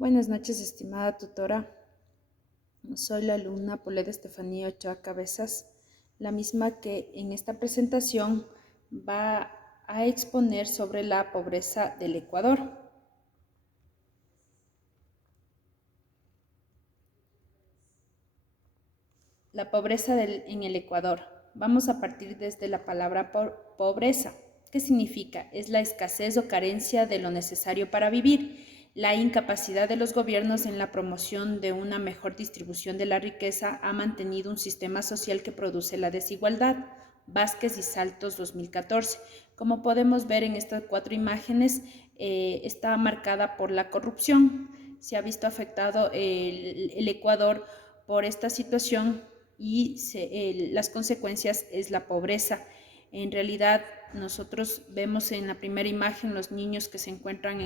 Buenas noches, estimada tutora. Soy la alumna Poleda Estefanía Ochoa Cabezas, la misma que en esta presentación va a exponer sobre la pobreza del Ecuador. La pobreza en el Ecuador. Vamos a partir desde la palabra pobreza. ¿Qué significa? Es la escasez o carencia de lo necesario para vivir, la incapacidad de los gobiernos en la promoción de una mejor distribución de la riqueza ha mantenido un sistema social que produce la desigualdad. Vázquez y Saltos 2014. Como podemos ver en estas cuatro imágenes, está marcada por la corrupción. Se ha visto afectado el Ecuador por esta situación y las consecuencias es la pobreza. En realidad, nosotros vemos en la primera imagen los niños que se encuentran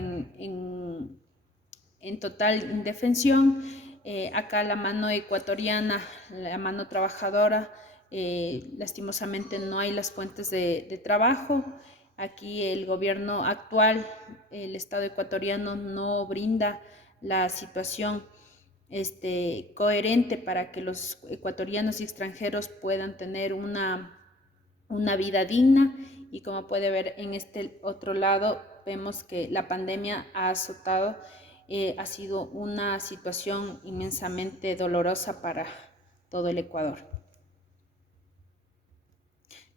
en total indefensión. Acá la mano ecuatoriana, la mano trabajadora, lastimosamente no hay las fuentes de trabajo. Aquí el gobierno actual, el Estado ecuatoriano, no brinda la situación coherente para que los ecuatorianos y extranjeros puedan tener una vida digna. Y como puede ver en este otro lado, vemos que la pandemia ha azotado, ha sido una situación inmensamente dolorosa para todo el Ecuador.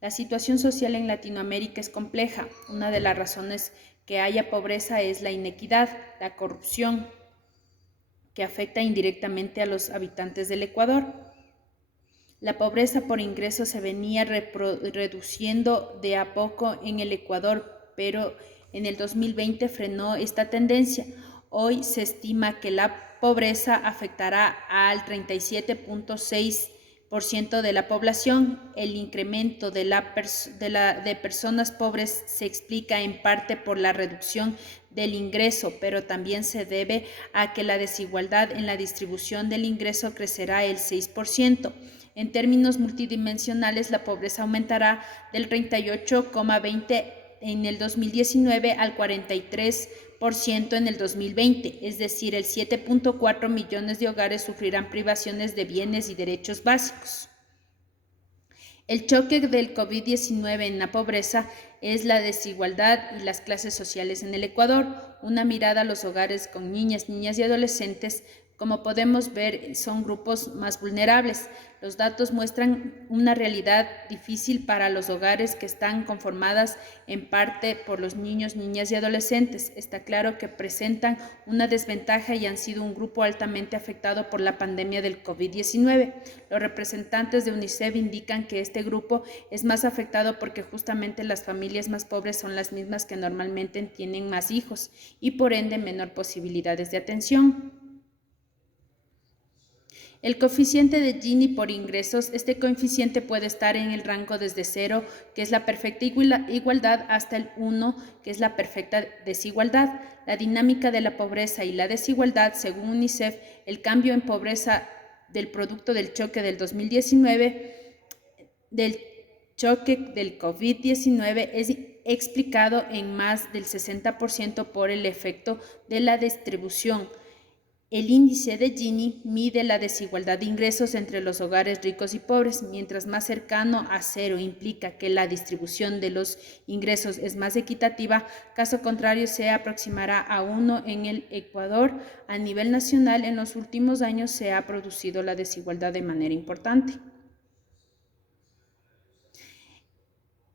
La situación social en Latinoamérica es compleja. Una de las razones que haya pobreza es la inequidad, la corrupción, que afecta indirectamente a los habitantes del Ecuador. La pobreza por ingresos se venía reduciendo de a poco en el Ecuador, pero en el 2020 frenó esta tendencia. Hoy se estima que la pobreza afectará al 37.6% de la población. El incremento de personas pobres se explica en parte por la reducción del ingreso, pero también se debe a que la desigualdad en la distribución del ingreso crecerá el 6%. En términos multidimensionales, la pobreza aumentará del 38,20% en el 2019 al 43% en el 2020, es decir, el 7.4 millones de hogares sufrirán privaciones de bienes y derechos básicos. El choque del COVID-19 en la pobreza es la desigualdad y las clases sociales en el Ecuador. Una mirada a los hogares con niñas y adolescentes, como podemos ver, son grupos más vulnerables. Los datos muestran una realidad difícil para los hogares que están conformadas en parte por los niños, niñas y adolescentes. Está claro que presentan una desventaja y han sido un grupo altamente afectado por la pandemia del COVID-19. Los representantes de UNICEF indican que este grupo es más afectado porque justamente las familias más pobres son las mismas que normalmente tienen más hijos y por ende menor posibilidades de atención. El coeficiente de Gini por ingresos, este coeficiente puede estar en el rango desde 0, que es la perfecta igualdad, hasta el 1, que es la perfecta desigualdad. La dinámica de la pobreza y la desigualdad, según UNICEF, el cambio en pobreza del producto del choque del 2019, del choque del COVID-19, es explicado en más del 60% por el efecto de la distribución. El índice de Gini mide la desigualdad de ingresos entre los hogares ricos y pobres. Mientras más cercano a 0 implica que la distribución de los ingresos es más equitativa, caso contrario se aproximará a 1 en el Ecuador. A nivel nacional, en los últimos años se ha producido la desigualdad de manera importante.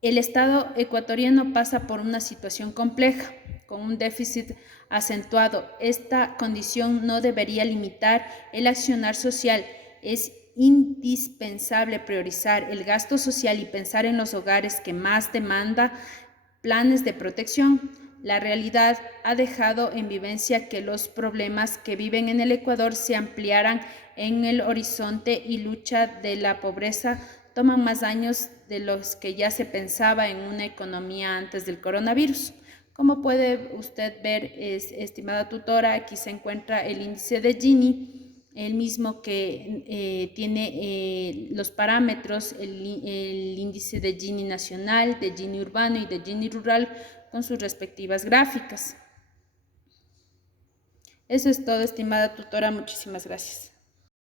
El Estado ecuatoriano pasa por una situación compleja, con un déficit acentuado. Esta condición no debería limitar el accionar social. Es indispensable priorizar el gasto social y pensar en los hogares que más demandan planes de protección. La realidad ha dejado en vivencia que los problemas que viven en el Ecuador se ampliaran en el horizonte y lucha de la pobreza toman más años de los que ya se pensaba en una economía antes del coronavirus. Como puede usted ver, estimada tutora, aquí se encuentra el índice de Gini, el mismo que tiene los parámetros, el índice de Gini nacional, de Gini urbano y de Gini rural con sus respectivas gráficas. Eso es todo, estimada tutora. Muchísimas gracias.